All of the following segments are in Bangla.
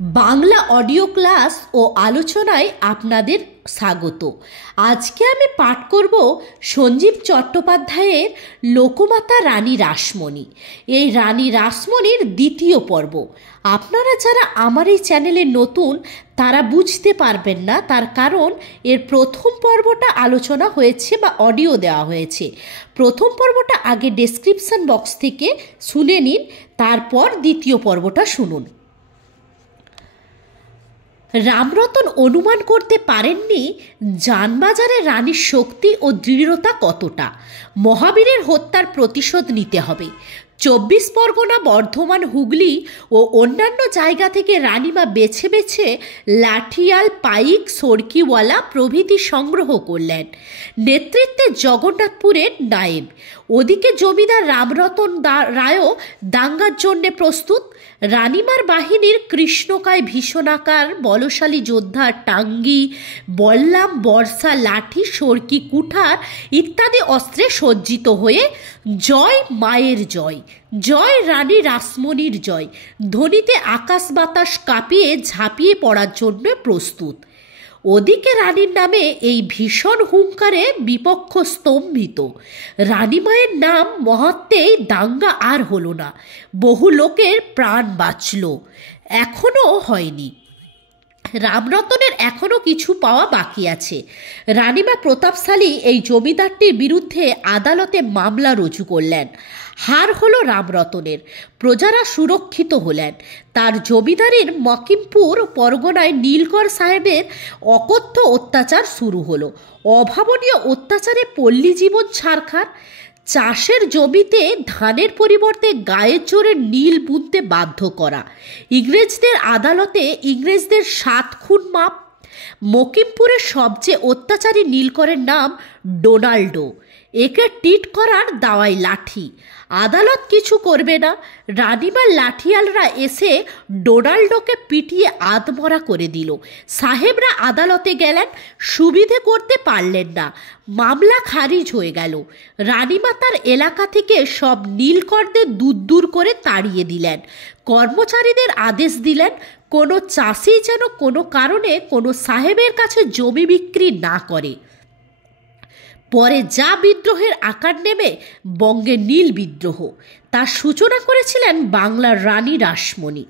বাংলা অডিও ক্লাস ও আলোচনায় আপনাদের স্বাগত। আজকে আমি পাঠ করব সঞ্জীব চট্টোপাধ্যায়ের লোকমাতা রানী রাসমণি। এই রানী রাসমণির দ্বিতীয় পর্ব। আপনারা যারা আমার এই চ্যানেলে নতুন তারা বুঝতে পারবেন না, তার কারণ এর প্রথম পর্বটা আলোচনা হয়েছে বা অডিও দেওয়া হয়েছে। প্রথম পর্বটা আগে ডেসক্রিপশন বক্স থেকে শুনে নিন, তারপর দ্বিতীয় পর্বটা শুনুন। রামরতন অনুমান করতে পারেননি জানবাজারে রানীর শক্তি ও দৃঢ়তা কতটা। মহাবীরের হত্যার প্রতিশোধ নিতে হবে। 24 পরগনা, বর্ধমান, হুগলি ও অন্যান্য জায়গা থেকে রানীমা বেছে বেছে লাঠিয়াল, পাইক, সরকিওয়ালা প্রভৃতি সংগ্রহ করলেন। নেতৃত্বে জগন্নাথপুরের নায়েব। ওদিকে জমিদার রামরতন রায়ও দাঙ্গার জন্যে প্রস্তুত। রানীমার বাহিনীর কৃষ্ণকায় ভীষণাকার বলশালী যোদ্ধা টাঙ্গি, বল্লাম, বর্ষা, লাঠি, সরকি, কুঠার ইত্যাদি অস্ত্রে সজ্জিত হয়ে জয় মায়ের জয়, জয় রানী রাসমণির জয় ধ্বনিতে আকাশ বাতাস কাঁপিয়ে ঝাঁপিয়ে পড়ার জন্য প্রস্তুত। ওদিকে রানীর নামে এই ভীষণ হুঙ্কারে বিপক্ষ স্তম্ভিত। রানীমায়ের নাম মহাত্মেই দাঙ্গা আর হলো না। বহু লোকের প্রাণ বাঁচল, এখনও হয়নি। রামরতনের এখনও কিছু পাওয়া বাকি আছে। রানীমা প্রতাপশালী এই জমিদারটির বিরুদ্ধে আদালতে মামলা রুজু করলেন। হার হলো রামরতনের, প্রজারা সুরক্ষিত হলেন। তার জমিদারির মকিমপুর পরগনায় নীলকর সাহেবের অকথ্য অত্যাচার শুরু হলো। অভাবনীয় অত্যাচারে পল্লী জীবন ছারখার। চাষের জমিতে ধানের পরিবর্তে গায়ের জোরে নীল বুনতে বাধ্য করা। ইংরেজদের আদালতে ইংরেজদের 7 খুন মাপ। মকিমপুরের সবচেয়ে অত্যাচারী নীলকরের নাম ডোনাল্ডো। একে টিট করার দাওয়ায় লাঠি। আদালত কিছু করবে না। রানীমার লাঠিয়ালরা এসে ডোনাল্ডোকে পিটিয়ে আধমরা করে দিল। সাহেবরা আদালতে গেলেন, সুবিধে করতে পারলেন না। মামলা খারিজ হয়ে গেল। রানীমা তার এলাকা থেকে সব নীলকরদের দূর দূর করে তাড়িয়ে দিলেন। কর্মচারীদের আদেশ দিলেন কোনো চাষি যেন কোনো কারণে কোনো সাহেবের কাছে জমি বিক্রি না করে। পরে যা বিদ্রোহের আকার নেবে বঙ্গে নীল বিদ্রোহ, তার সূচনা করেছিলেন বাংলার রানী রাসমণি।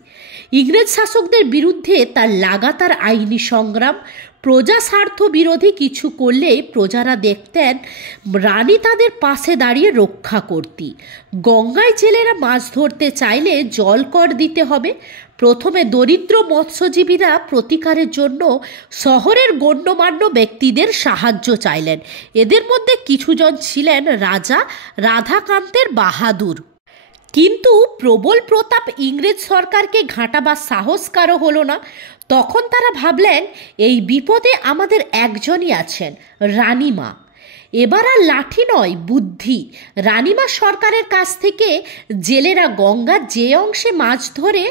ইংরেজ শাসকদের বিরুদ্ধে তার লাগাতার আইনি সংগ্রাম। প্রজা স্বার্থ বিরোধী কিছু করলে প্রজারা দেখতেন রানী তাদের পাশে দাঁড়িয়ে রক্ষা করতি। গঙ্গায় জেলেরা মাছ ধরতে চাইলে জল কর দিতে হবে। প্রথমে দরিদ্র মৎস্যজীবীরা প্রতিকারের জন্য শহরের গণ্যমান্য ব্যক্তিদের সাহায্য চাইলেন। এদের মধ্যে কিছুজন ছিলেন রাজা রাধাকান্তের বাহাদুর। কিন্তু প্রবল প্রতাপ ইংরেজ সরকারকে ঘাঁটাবার সাহস কারো হলো না। তখন তারা ভাবলেন এই বিপদে আমাদের একজনই আছেন, রানীমা। এবার আর লাঠি নয়, বুদ্ধি। রানীমা সরকারের কাছ থেকে জেলেরা গঙ্গার যে অংশে মাছ ধরে,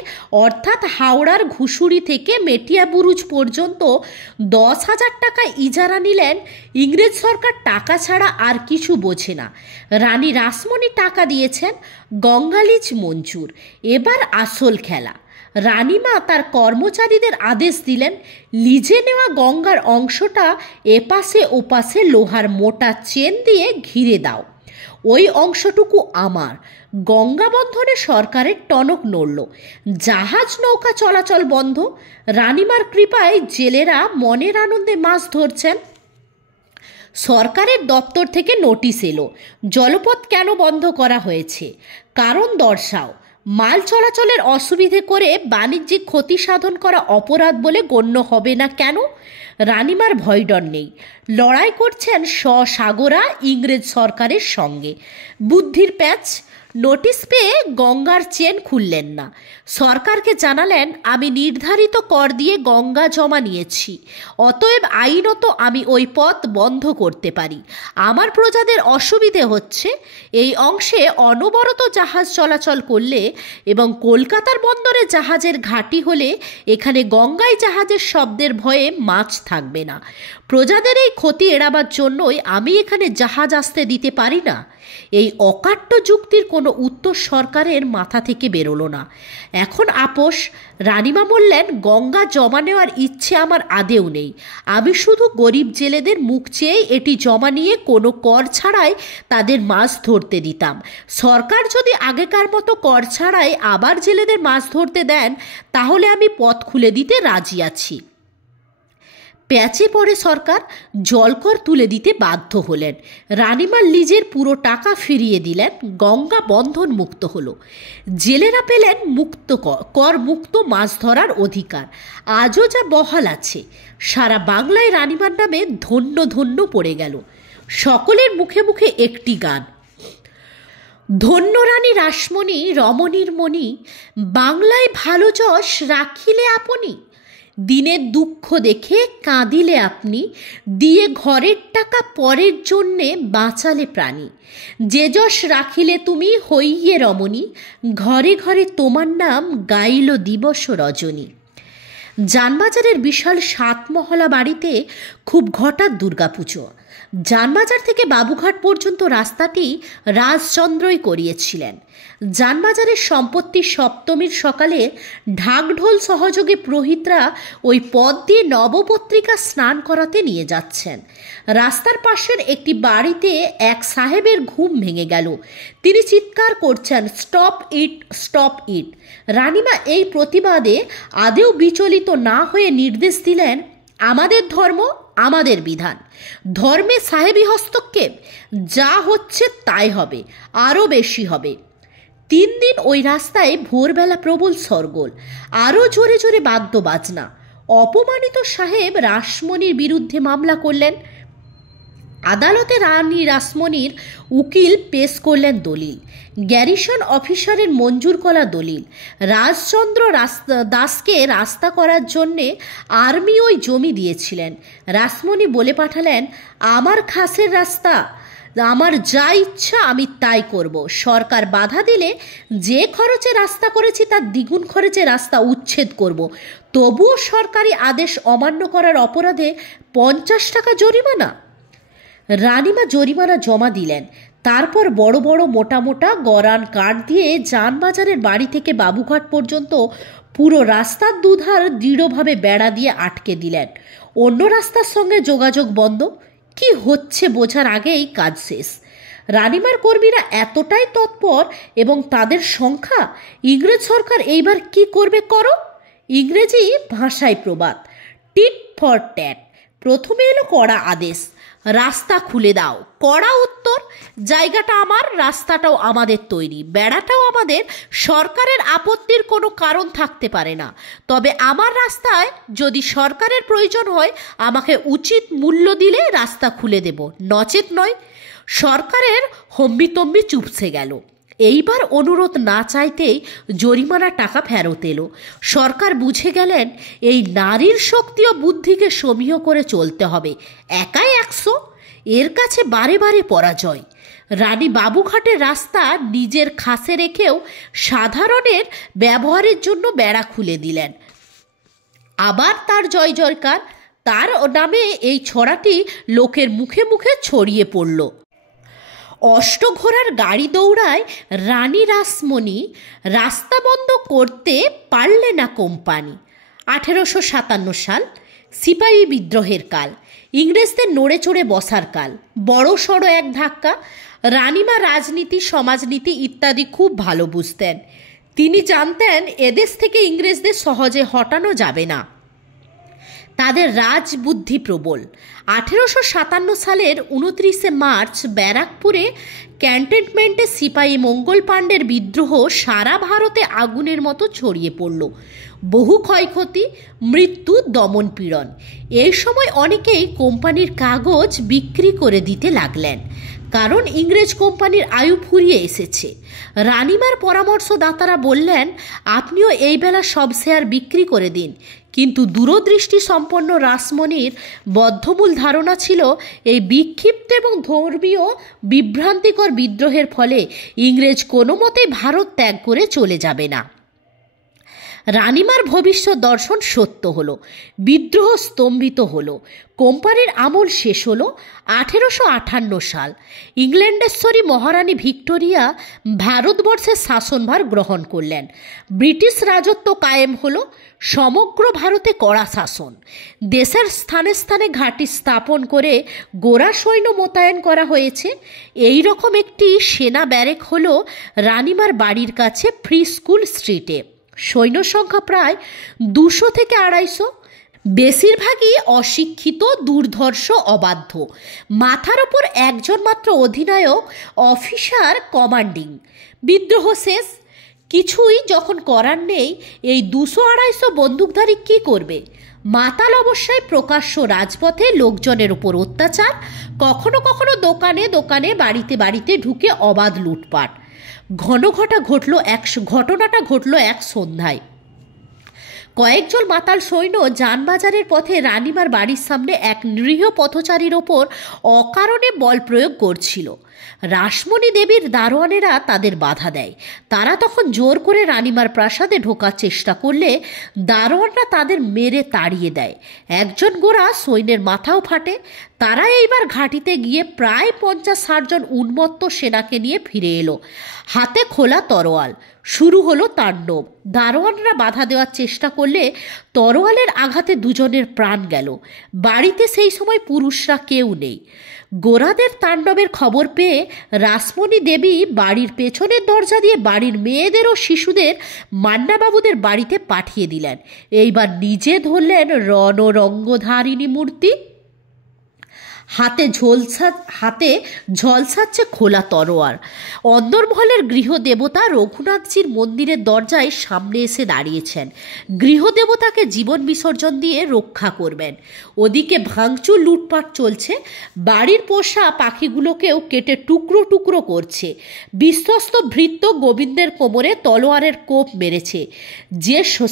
অর্থাৎ হাওড়ার ঘুষুরি থেকে মেটিয়াবুরুজ পর্যন্ত 10,000 টাকা ইজারা নিলেন। ইংরেজ সরকার টাকা ছাড়া আর কিছু বোঝে না। রানী রাসমণি টাকা দিয়েছেন, গঙ্গালিজ মঞ্জুর। এবার আসল খেলা। রানীমা তার কর্মচারীদের আদেশ দিলেন লিজে নেওয়া গঙ্গার অংশটা এপাশে ওপাশে লোহার মোটা চেন দিয়ে ঘিরে দাও। ওই অংশটুকু আমার। গঙ্গা বন্ধনে সরকারের টনক নড়ল। জাহাজ নৌকা চলাচল বন্ধ। রানীমার কৃপায় জেলেরা মনের আনন্দে মাছ ধরছেন। সরকারের দপ্তর থেকে নোটিশ এলো, জলপথ কেন বন্ধ করা হয়েছে, কারণ দর্শাও। মাল চলাচলের অসুবিধে করে বাণিজ্যিক ক্ষতি সাধন করা অপরাধ বলে গণ্য হবে না কেন? রানীমার ভয়ডর নেই। লড়াই করছেন সসাগরা ইংরেজ সরকারের সঙ্গে। বুদ্ধির প্যাচ। নোটিশ পেয়ে গঙ্গার চেন খুললেন না। সরকারকে জানালেন আমি নির্ধারিত কর দিয়ে গঙ্গা জমা নিয়েছি, অতএব আইনত আমি ওই পথ বন্ধ করতে পারি। আমার প্রজাদের অসুবিধে হচ্ছে। এই অংশে অনবরত জাহাজ চলাচল করলে এবং কলকাতার বন্দরে জাহাজের ঘাঁটি হলে এখানে গঙ্গায় জাহাজের শব্দের ভয়ে মাছ থাকবে না। প্রজাদের এই ক্ষতি এড়াবার জন্যই আমি এখানে জাহাজ আসতে দিতে পারি না। এই অকাট্য যুক্তির কোনো উত্তর সরকারের মাথা থেকে বেরোলো না। এখন আপোষ। রানীমা বললেন, গঙ্গা জমা নেওয়ার ইচ্ছে আমার আদেও নেই। আমি শুধু গরিব জেলেদের মুখ চেয়ে এটি জমা নিয়ে কোনো কর ছাড়াই তাদের মাছ ধরতে দিতাম। সরকার যদি আগেকার মতো কর ছাড়াই আবার জেলেদের মাছ ধরতে দেন তাহলে আমি পথ খুলে দিতে রাজি আছি। প্যাচে পড়ে সরকার জলকর তুলে দিতে বাধ্য হলেন। রানীমার লিজের পুরো টাকা ফিরিয়ে দিলেন। গঙ্গা বন্ধন মুক্ত হলো। জেলেরা পেলেন কর মুক্ত মাছ ধরার অধিকার। আজও যা বহাল আছে। সারা বাংলায় রানীমার নামে ধন্য ধন্য পড়ে গেল। সকলের মুখে মুখে একটি গান, ধন্য রানী রাসমণি রমণীর মণি, বাংলায় ভালো যশ রাখিলে আপনি। দিনের দুঃখ দেখে কাঁদিলে আপনি, দিয়ে ঘরের টাকা পরের জন্যে বাঁচালে প্রাণী। যে যশ রাখিলে তুমি হইয়ে রমণী, ঘরে ঘরে তোমার নাম গাইল দিবস রজনী। জানবাজারের বিশাল 7 মহলা বাড়িতে খুব হঠাৎ দুর্গাপুজো। জানবাজার থেকে বাবুঘাট পর্যন্ত রাস্তাটি রাজচন্দ্রই করিয়েছিলেন। জানবাজারের সম্পত্তির সপ্তমীর সকালে ঢাকঢোল সহযোগে পুরোহিতরা ওই পথ দিয়ে নবপত্রিকা স্নান করাতে নিয়ে যাচ্ছেন। রাস্তার পাশের একটি বাড়িতে এক সাহেবের ঘুম ভেঙে গেল। তিনি চিৎকার করছেন, স্টপ ইট, স্টপ ইট। রানীমা এই প্রতিবাদে আদেও বিচলিত না হয়ে নির্দেশ দিলেন, আমাদের ধর্ম, আমাদের বিধান। ধর্মে সাহেবী হস্তক্ষেপ? যা হচ্ছে তাই হবে, আরও বেশি হবে। 3 দিন ওই রাস্তায় ভোরবেলা প্রবল সরগোল, আরও জোরে জোরে বাদ্য বাজনা। অপমানিত সাহেব রাসমণির বিরুদ্ধে মামলা করলেন। আদালতে রানী রাসমণির উকিল পেশ করলেন দলিল। গ্যারিসন অফিসারের মঞ্জুর করা দলিল। রাজচন্দ্র দাসকে রাস্তা করার জন্যে আর্মি ওই জমি দিয়েছিলেন। রাসমণি বলে পাঠালেন, আমার খাসের রাস্তা, আমার যা ইচ্ছা আমি তাই করব। সরকার বাধা দিলে যে খরচে রাস্তা করেছি তার দ্বিগুণ খরচে রাস্তা উচ্ছেদ করব। তবুও সরকারি আদেশ অমান্য করার অপরাধে 50 টাকা জরিমানা। রানীমা জরিমানা জমা দিলেন। তারপর বড় বড় মোটা মোটা গরান কাঠ দিয়ে জানবাজারের বাড়ি থেকে বাবুঘাট পর্যন্ত পুরো রাস্তার দুধার দৃঢ়ভাবে বেড়া দিয়ে আটকে দিলেন। অন্য রাস্তার সঙ্গে যোগাযোগ বন্ধ। কি হচ্ছে বোঝার আগেই কাজ শেষ। রানীমার কর্মীরা এতটাই তৎপর এবং তাদের সংখ্যা, ইংরেজ সরকার এইবার কি করবে করো। ইংরেজি ভাষায় প্রবাদ, টিট ফর ট্যাট। প্রথমে এলো কড়া আদেশ, রাস্তা খুলে দাও। কড়া উত্তর, জায়গাটা আমার, রাস্তাটাও আমাদের তৈরি, বেড়াটাও আমাদের। সরকারের আপত্তির কোনো কারণ থাকতে পারে না। তবে আমার রাস্তায় যদি সরকারের প্রয়োজন হয় আমাকে উচিত মূল্য দিলে রাস্তা খুলে দেব, নচেত নয়। সরকারের হম্বিতম্বি চুপসে গেল। এইবার অনুরোধ না চাইতেই জরিমানা টাকা ফেরত এলো। সরকার বুঝে গেলেন এই নারীর শক্তি ও বুদ্ধিকে সমীহ করে চলতে হবে। একাই 100, এর কাছে বারে বারে পরাজয়। রানী বাবুঘাটের রাস্তা নিজের খাসে রেখেও সাধারণের ব্যবহারের জন্য বেড়া খুলে দিলেন। আবার তার জয় জয়কার। তার নামে এই ছড়াটি লোকের মুখে মুখে ছড়িয়ে পড়ল। অষ্টঘোড়ার গাড়ি দৌড়ায় রানী রাসমণি, রাস্তা বন্ধ করতে পারলে না কোম্পানি। 1857 সাল, সিপাহী বিদ্রোহের কাল, ইংরেজদের নড়ে চড়ে বসার কাল। বড় সড়ো এক ধাক্কা। রানীমা রাজনীতি, সমাজনীতি ইত্যাদি খুব ভালো বুঝতেন। তিনি জানতেন এদেশ থেকে ইংরেজদের সহজে হটানো যাবে না। তাদের রাজবুদ্ধি প্রবল। 1857 সালের 29শে মার্চ ব্যারাকপুরে ক্যান্টনমেন্টে সিপাহী মঙ্গল পাণ্ডের বিদ্রোহ সারা ভারতে আগুনের মতো ছড়িয়ে পড়ল। বহু ক্ষয়ক্ষতি, মৃত্যু, দমন পীড়ন। এই সময় অনেকেই কোম্পানির কাগজ বিক্রি করে দিতে লাগলেন, কারণ ইংরেজ কোম্পানির আয়ু ফুরিয়ে এসেছে। রানীমার পরামর্শদাতারা বললেন, আপনিও এই বেলা সব শেয়ার বিক্রি করে দিন। কিন্তু দূরদৃষ্টি সম্পন্ন রাসমণির বদ্ধমূল ধারণা ছিল এই বিক্ষিপ্ত এবং ধর্মীয় বিভ্রান্তিকর বিদ্রোহের ফলে ইংরেজ কোনো মতেই ভারত ত্যাগ করে চলে যাবে না। রানিমার ভবিষ্যৎ দর্শন সত্য হলো, বিদ্রোহ স্তম্ভিত হলো, কোম্পানির আমল শেষ হলো। 1858 সাল ইংল্যান্ডেশ্বরী মহারানী ভিক্টোরিয়া ভারতবর্ষের শাসনভার গ্রহণ করলেন। ব্রিটিশ রাজত্ব কায়েম হলো, সমগ্র ভারতে কড়া শাসন। দেশের স্থানে স্থানে ঘাঁটি স্থাপন করে গোরা সৈন্য মোতায়েন করা হয়েছে। এই রকম একটি সেনা ব্যারেক হলো রানিমার বাড়ির কাছে ফ্রি স্কুল স্ট্রিটে। সৈন্য সংখ্যা প্রায় 200 থেকে 250, বেশিরভাগই অশিক্ষিত, দুর্ধর্ষ, অবাধ্য। মাথার ওপর একজন মাত্র অধিনায়ক, অফিসার কমান্ডিং। বিদ্রোহ শেষ, কিছুই যখন করার নেই, এই 200-250 বন্দুকধারী কী করবে? মাতাল অবস্থায় প্রকাশ্য রাজপথে লোকজনের উপর অত্যাচার, কখনো কখনো দোকানে দোকানে, বাড়িতে বাড়িতে ঢুকে অবাধ লুটপাট। ঘটনাটা ঘটল এক সন্ধ্যায়। কয়েকজন মাতাল সৈন্য যানবাজারের পথে রানিমার বাড়ির সামনে এক নিরীহ পথচারীর ওপর অকারণে বল প্রয়োগ করছিল। রাসমণি দেবীর দারোয়ানেরা তাদের বাধা দেয়। তারা তখন জোর করে রানিমার প্রাসাদে ঢোকার চেষ্টা করলে দারোয়ানরা তাদের মেরে তাড়িয়ে দেয়। একজন গোরা সৈন্যের মাথাও ফাটে। তারা এইবার ঘাঁটিতে গিয়ে প্রায় 50-60 জন উন্মত্ত সেনাকে নিয়ে ফিরে এলো, হাতে খোলা তরোয়াল। শুরু হলো তাণ্ডব। দারোয়ানরা বাধা দেওয়ার চেষ্টা করলে তরোয়ালের আঘাতে দুজনের প্রাণ গেল। বাড়িতে সেই সময় পুরুষরা কেউ নেই। গোরাদের তাণ্ডবের খবর পেয়ে রাসমণি দেবী বাড়ির পেছনের দরজা দিয়ে বাড়ির মেয়েদের ও শিশুদের মান্নাবাবুদের বাড়িতে পাঠিয়ে দিলেন। এইবার নিজে ধরলেন রণরঙ্গধারিণী মূর্তি, হাতে ঝলসাচ্ছে খোলা তরোয়ার। অন্দরমহলের গৃহদেবতা রঘুনাথজির মন্দিরের দরজায় সামনে এসে দাঁড়িয়েছেন। গৃহদেবতাকে জীবন বিসর্জন দিয়ে রক্ষা করবেন। ওদিকে ভাঙচুর, লুটপাট চলছে। বাড়ির পোষা পাখিগুলোকেও কেটে টুকরো টুকরো করছে। বিশ্বস্ত ভৃত্য গোবিন্দের কোমরে তলোয়ারের কোপ মেরেছে,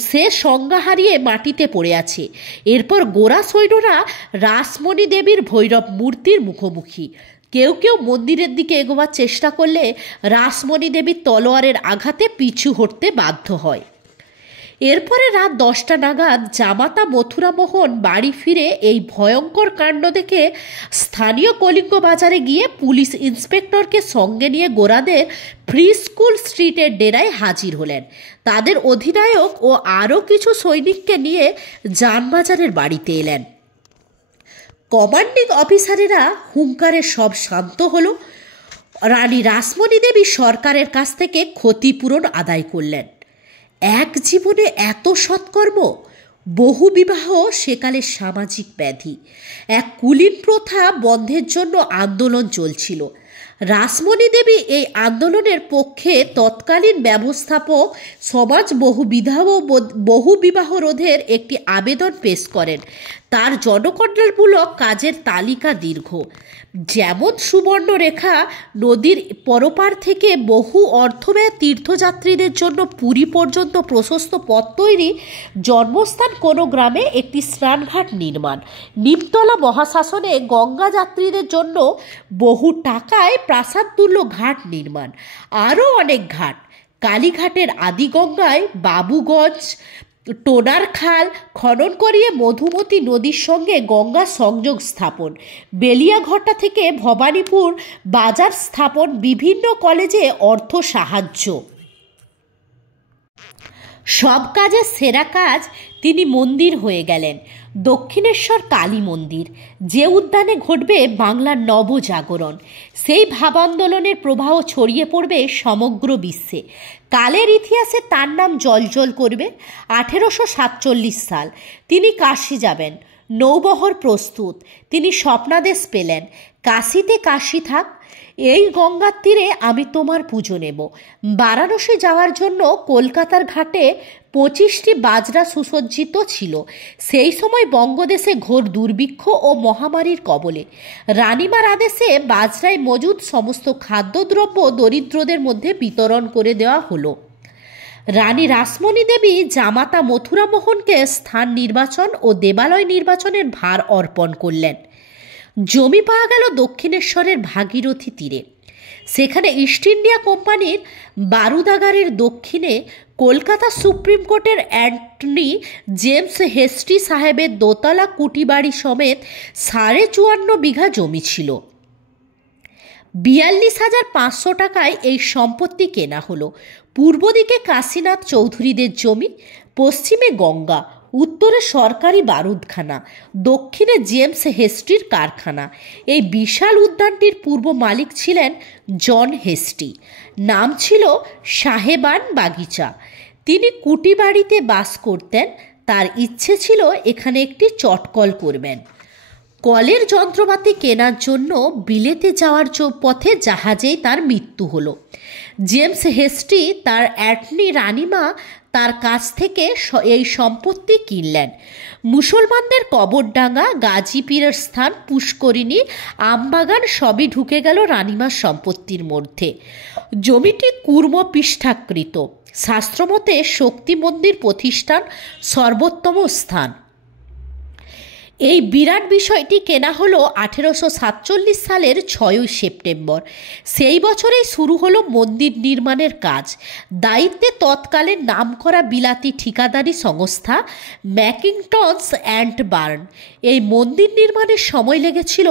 সে সংজ্ঞা হারিয়ে মাটিতে পড়ে আছে। এরপর গোরা সৈন্যরা রাসমণি দেবীর ভৈরব মূর্তির মুখোমুখি। কেউ কেউ মন্দিরের দিকে এগোবার চেষ্টা করলে রাসমণি দেবীর তলোয়ারের আঘাতে পিছু হটতে বাধ্য হয়। এরপরে রাত 10টা নাগাদ জামাতা মথুরামোহন বাড়ি ফিরে এই ভয়ঙ্কর কাণ্ড দেখে স্থানীয় কলিঙ্গ বাজারে গিয়ে পুলিশ ইন্সপেক্টরকে সঙ্গে নিয়ে গোরাদের ফ্রি স্কুল স্ট্রিটের ডেরায় হাজির হলেন। তাদের অধিনায়ক ও আরও কিছু সৈনিককে নিয়ে যানবাজারের বাড়িতে এলেন। কমান্ডিং অফিসারেরা হুঙ্কারে সব শান্ত হলো। রানী রাসমণি দেবী সরকারের কাছ থেকে ক্ষতিপূরণ আদায় করলেন। এক জীবনে এত সৎকর্ম! বহু বিবাহ সেকালের সামাজিক ব্যাধি। এক কুলীন প্রথা বন্ধের জন্য আন্দোলন চলছিল। রাসমণি দেবী এই আন্দোলনের পক্ষে তৎকালীন ব্যবস্থাপক সমাজ বহু বিবাহ রোধের একটি আবেদন পেশ করেন। তার জনকল্যাণমূলক কাজের তালিকা দীর্ঘ। যেমন সুবর্ণরেখা নদীর পরপার থেকে বহু অর্থব্যয় তীর্থযাত্রীদের জন্য পুরী পর্যন্ত প্রশস্ত পথ তৈরি, জন্মস্থান কোনো গ্রামে একটি স্নানঘাট নির্মাণ, নিমতলা মহাশাসনে গঙ্গা যাত্রীদের জন্য বহু টাকায় প্রাসাদতুল্য ঘাট নির্মাণ, আরও অনেক ঘাট, কালীঘাটের আদিগঙ্গায় বাবুগঞ্জ টোনার খাল খনন করিয়ে মধুমতি নদীর সঙ্গে গঙ্গা সংযোগ স্থাপন, বেলিয়াঘাটা থেকে ভবানীপুর বাজার স্থাপন, বিভিন্ন কলেজে অর্থ সাহায্য। সব কাজের সেরা কাজ তিনি মন্দির হয়ে গেলেন, দক্ষিণেশ্বর কালী মন্দির, যে উদ্যানে ঘটবে বাংলার নবজাগরণ। সেই ভাবান্দোলনের প্রবাহ ছড়িয়ে পড়বে সমগ্র বিশ্বে। কালের ইতিহাসে তার নাম জলজল করবে। 1847 সাল তিনি কাশী যাবেন। নৌবহর প্রস্তুত। তিনি স্বপ্নাদেশ পেলেন, কাশীতে কাশী থাক, এই গঙ্গার তীরে আমি তোমার পুজো নেব। বারাণসী যাওয়ার জন্য কলকাতার ঘাটে 25টি বাজরা সুসজ্জিত ছিল। সেই সময় বঙ্গদেশে ঘোর দুর্ভিক্ষ ও মহামারীর কবলে। রানিমার আদেশে বাজরায় মজুদ সমস্ত খাদ্যদ্রব্য দরিদ্রদের মধ্যে বিতরণ করে দেওয়া হলো। রানী রাসমণি দেবী জামাতা মথুরামোহনকে স্থান নির্বাচন ও দেবালয় নির্বাচনের ভার অর্পণ করলেন। জমি পাওয়া গেল দক্ষিণেশ্বরের ভাগীরথী তীরে। সেখানে ইস্ট ইন্ডিয়া কোম্পানির বারুদাগারের দক্ষিণে কলকাতা সুপ্রিম কোর্টের অ্যাটর্নি জেমস হেস্টি সাহেবের দোতলা কুটিবাড়ি সমেত 54.5 বিঘা জমি ছিল। 42,500 টাকায় এই সম্পত্তি কেনা হলো। পূর্ব দিকে কাশীনাথ চৌধুরীদের জমি, পশ্চিমে গঙ্গা, উত্তরে সরকারি বারুদখানা, দক্ষিণে জেমস হেস্টির কারখানা। এই বিশাল উদ্যানটির পূর্ব মালিক ছিলেন জন হেস্টি। নাম ছিল সাহেবান বাগিচা। তিনি কুটিবাড়িতে বাস করতেন। তার ইচ্ছে ছিল এখানে একটি চটকল করবেন। কলের যন্ত্রপাতি কেনার জন্য বিলেতে যাওয়ার পথে জাহাজেই তার মৃত্যু হলো। জেমস হেস্টি তার অ্যাটর্নি রানীমা তার কাছ থেকে এই সম্পত্তি কিনলেন। মুসলমানদের কবরডাঙ্গা, গাজী পীরের স্থান, পুষ্করিণী, আমবাগান সবই ঢুকে গেল রানীমার সম্পত্তির মধ্যে। জমিটি কুর্ম পৃষ্ঠাকৃত। শাস্ত্রমতে শক্তি মন্দির প্রতিষ্ঠান সর্বোত্তম স্থান। এই বিরাট বিষয়টি কেনা হলো 1847 সালের 6 সেপ্টেম্বর। সেই বছরেই শুরু হলো মন্দির নির্মাণের কাজ। দায়িত্বে তৎকালীন নামকরা বিলাতি ঠিকাদারি সংস্থা ম্যাকিংটনস অ্যান্ড বার্ন। এই মন্দির নির্মাণের সময় লেগেছিল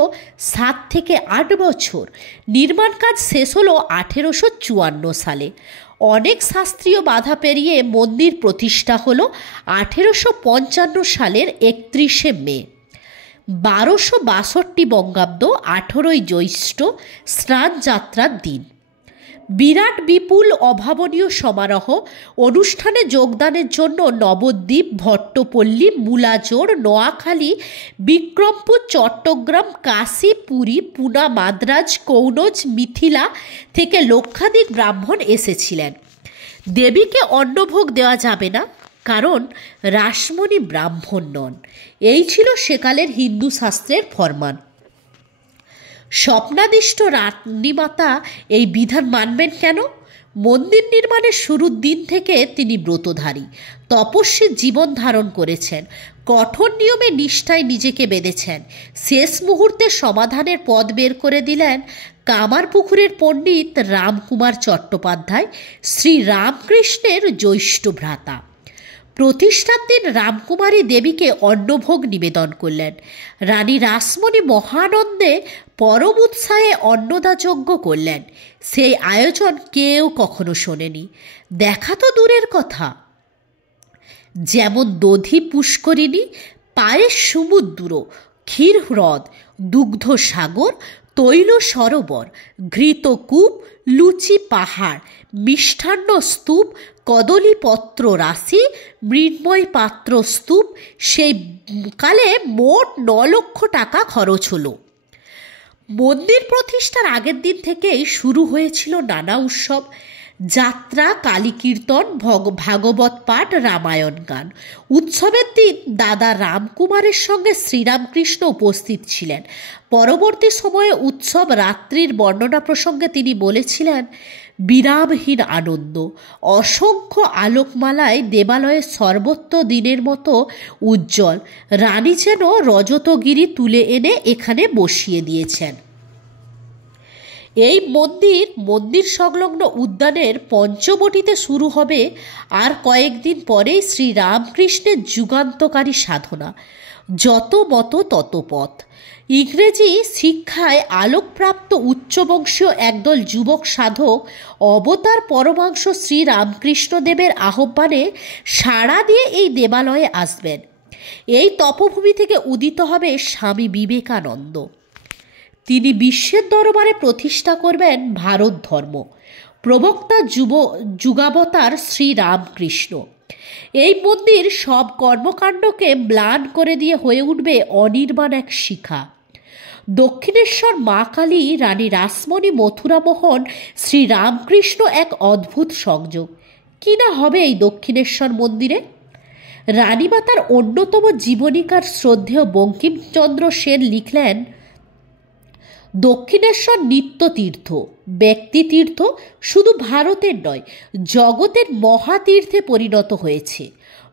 7 থেকে 8 বছর। নির্মাণ কাজ শেষ হলো 1854 সালে। অনেক শাস্ত্রীয় বাধা পেরিয়ে মন্দির প্রতিষ্ঠা হলো 1855 সালের 31শে মে। 1262 বঙ্গাব্দ 18ই জ্যৈষ্ঠ স্নান যাত্রার দিন। বিরাট বিপুল অভাবনীয় সমারোহ। অনুষ্ঠানে যোগদানের জন্য নবদ্বীপ, ভট্টপল্লী, মুলাজোড়, নোয়াখালী, বিক্রমপুর, চট্টগ্রাম, কাশী, পুরী, পুনা, মাদ্রাজ, কৌনজ, মিথিলা থেকে লক্ষাধিক ব্রাহ্মণ এসেছিলেন। দেবীকে অন্নভোগ দেওয়া যাবে না, কারণ রাসমণি ব্রাহ্মণ নন। এই ছিল সেকালের হিন্দু শাস্ত্রের ফরমান। স্বপ্নাদিষ্ট রানীমাতা এই বিধান মানবেন কেন? মন্দির নির্মাণের শুরুর দিন থেকে তিনি ব্রতধারী, তপস্বী জীবন ধারণ করেছেন। কঠোর নিয়মে নিষ্ঠায় নিজেকে বেঁধেছেন। শেষ মুহূর্তে সমাধানের পথ বের করে দিলেন কামারপুকুরের পণ্ডিত রামকুমার চট্টোপাধ্যায়, শ্রী রামকৃষ্ণের জ্যৈষ্ঠ ভ্রাতা। প্রতিষ্ঠার দিন রামকুমারী দেবীকে অন্নভোগ নিবেদন করলেন। রানী রাসমণি মহানন্দে পরম উৎসাহে অন্নদাযজ্ঞ করলেন। সেই আয়োজন কেউ কখনো শোনেনি, দেখা তো দূরের কথা। যেমন দধি পুষ্করিণী, পায়েস সমুদ্র, ক্ষীর হ্রদ, দুগ্ধ সাগর, তৈল সরোবর, ঘৃতকূপ, লুচি পাহাড়, মিষ্টান্ন স্তূপ, কদলীপত্র রাশি, মৃন্ময় পাত্র স্তূপ। সেই কালে মোট 9 লক্ষ টাকা খরচ হলো। মন্দির প্রতিষ্ঠার আগের দিন থেকেই শুরু হয়েছিল নানা উৎসব, যাত্রা, কালী কীর্তন, ভাগবত পাঠ, রামায়ণ গান। উৎসবের দিন দাদা রামকুমারের সঙ্গে শ্রীরামকৃষ্ণ উপস্থিত ছিলেন। পরবর্তী সময়ে উৎসব রাত্রির বর্ণনা প্রসঙ্গে তিনি বলেছিলেন, বিরামহীন আনন্দ, অসংখ্য আলোকমালায় দেবালয়ের সর্বত্র দিনের মতো উজ্জ্বল। রানী যেন রজতগিরি তুলে এনে এখানে বসিয়ে দিয়েছেন। এই মন্দির সংলগ্ন উদ্যানের পঞ্চবটিতে শুরু হবে আর কয়েকদিন পরেই শ্রী রামকৃষ্ণের যুগান্তকারী সাধনা, যত মত তত পথ। ইংরেজি শিক্ষায় আলোকপ্রাপ্ত উচ্চবংশীয় একদল যুবক সাধক অবতার পরমাংশ শ্রী রামকৃষ্ণদেবের আহ্বানে সাড়া দিয়ে এই দেবালয়ে আসবেন। এই তপভূমি থেকে উদিত হবে স্বামী বিবেকানন্দ। তিনি বিশ্বের দরবারে প্রতিষ্ঠা করবেন ভারত ধর্ম। প্রবক্তা যুগাবতার শ্রী রামকৃষ্ণ। এই মন্দির সব কর্মকাণ্ডকে ম্লান করে দিয়ে হয়ে উঠবে অনির্বাণ এক শিখা। দক্ষিণেশ্বর মা কালী, রানী রাসমণি, মথুরামোহন, শ্রী রামকৃষ্ণ এক অদ্ভুত সংযোগ। কি না হবে এই দক্ষিণেশ্বর মন্দিরে? রানীমাতার অন্যতম জীবনীকার শ্রদ্ধেয় বঙ্কিমচন্দ্র সেন লিখলেন, দক্ষিণেশ্বর নিত্যতীর্থ, ব্যক্তিতীর্থ, শুধু ভারতের নয়, জগতের মহাতীর্থে পরিণত হয়েছে।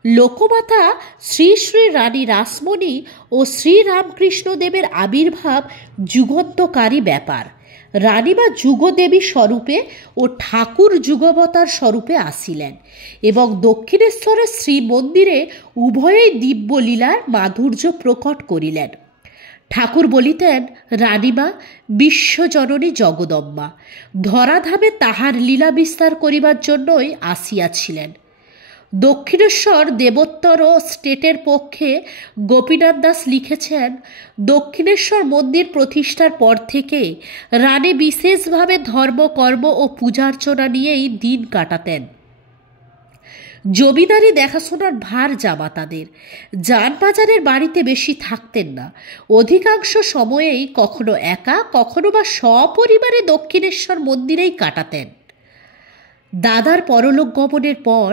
লোকমাতা শ্রী শ্রী রানী রাসমণি ও শ্রী রামকৃষ্ণদেবের আবির্ভাব যুগান্তকারী ব্যাপার। রানীমা যুগদেবী স্বরূপে ও ঠাকুর যুগবতার স্বরূপে আসিলেন এবং দক্ষিণেশ্বরের শ্রীমন্দিরে উভয়েই দিব্যলীলার মাধুর্য প্রকট করিলেন। ঠাকুর বলিতেন, রানীমা বিশ্বজননী জগদম্বা ধরাধামে তাহার লীলা বিস্তার করিবার জন্যই আসিয়াছিলেন। দক্ষিণেশ্বর দেবোত্তর স্টেটের পক্ষে গোপীনাথ দাস লিখেছেন, দক্ষিণেশ্বর মন্দির প্রতিষ্ঠার পর থেকে রানী বিশেষভাবে ধর্মকর্ম ও পূজার্চনা নিয়েই দিন কাটাতেন। জমিদারি দেখাশোনার ভার জামাতাদের। যানবাজারের বাড়িতে বেশি থাকতেন না। অধিকাংশ সময়েই কখনো একা, কখনো বা সপরিবারে দক্ষিণেশ্বর মন্দিরেই কাটাতেন। দাদার পরলোক গমনের পর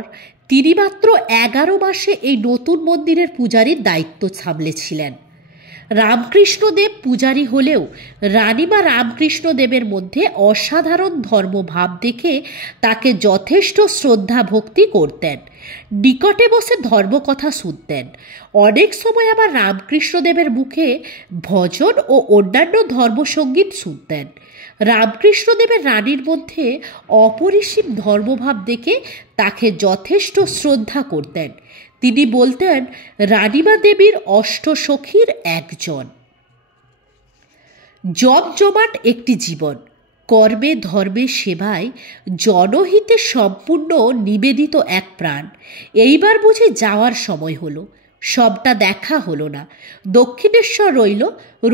তিনি মাত্র 11 মাসে এই নতুন মন্দিরের পূজারীর দায়িত্ব সামলেছিলেন। রামকৃষ্ণদেব পূজারী হলেও রানীমা রামকৃষ্ণদেবের মধ্যে অসাধারণ ধর্মভাব দেখে তাকে যথেষ্ট শ্রদ্ধা ভক্তি করতেন। নিকটে বসে ধর্মকথা শুনতেন। অনেক সময় আবার রামকৃষ্ণদেবের মুখে ভজন ও অন্যান্য ধর্মসঙ্গীত শুনতেন। রামকৃষ্ণদেবের রানীর মধ্যে অপরিসীম ধর্মভাব দেখে তাকে যথেষ্ট শ্রদ্ধা করতেন। তিনি বলতেন, রানীমা দেবীর অষ্টসখীর একজন। জমজমাট একটি জীবন, কর্মে ধর্মে সেবায় জনহিতে সম্পূর্ণ নিবেদিত এক প্রাণ। এইবার বুঝি যাওয়ার সময় হলো। সবটা দেখা হলো না। দক্ষিণেশ্বর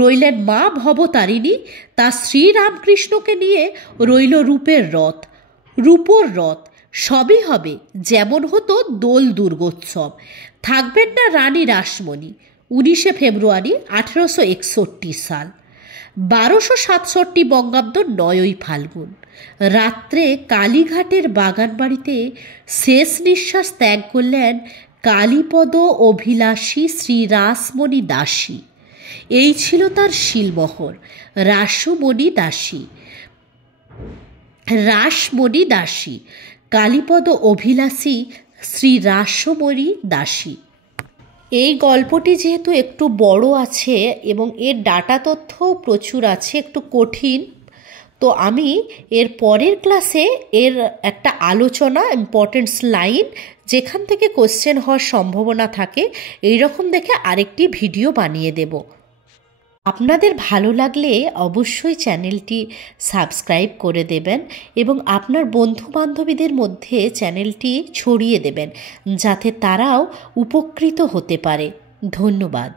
রইলেন মা ভবতারিণী, তা শ্রীরামকৃষ্ণকে নিয়ে রইল রূপের রথ, রূপোর রথ। সবই হবে যেমন হতো দোল দুর্গোৎসব। থাকবেন না রানী রাসমণি। 19 ফেব্রুয়ারি 1861 সাল, 1267 বঙ্গাব্দ 9 ফাল্গুন। রাত্রে কালীঘাটের বাগানবাড়িতে শেষ নিঃশ্বাস ত্যাগ করলেন কালীপদ অভিলাষী শ্রী রাসমণি দাসী। এই ছিল তার শিলমোহর, রাসমণি দাসী। রাসমণি দাসী, কালীপদ অভিলাষী শ্রী রাসমণি দাসী। এই গল্পটি যেহেতু একটু বড় আছে এবং এর ডাটা তথ্যও প্রচুর আছে, একটু কঠিন, তো আমি এর পরের ক্লাসে এর একটা আলোচনা, ইম্পর্টেন্স লাইন যেখান থেকে কোশ্চেন হওয়ার সম্ভাবনা থাকে এই রকম দেখে আরেকটি ভিডিও বানিয়ে দেব। আপনাদের ভালো লাগলে অবশ্যই চ্যানেলটি সাবস্ক্রাইব করে দেবেন এবং আপনার বন্ধু বান্ধবীদের মধ্যে চ্যানেলটি ছড়িয়ে দেবেন যাতে তারাও উপকৃত হতে পারে। ধন্যবাদ।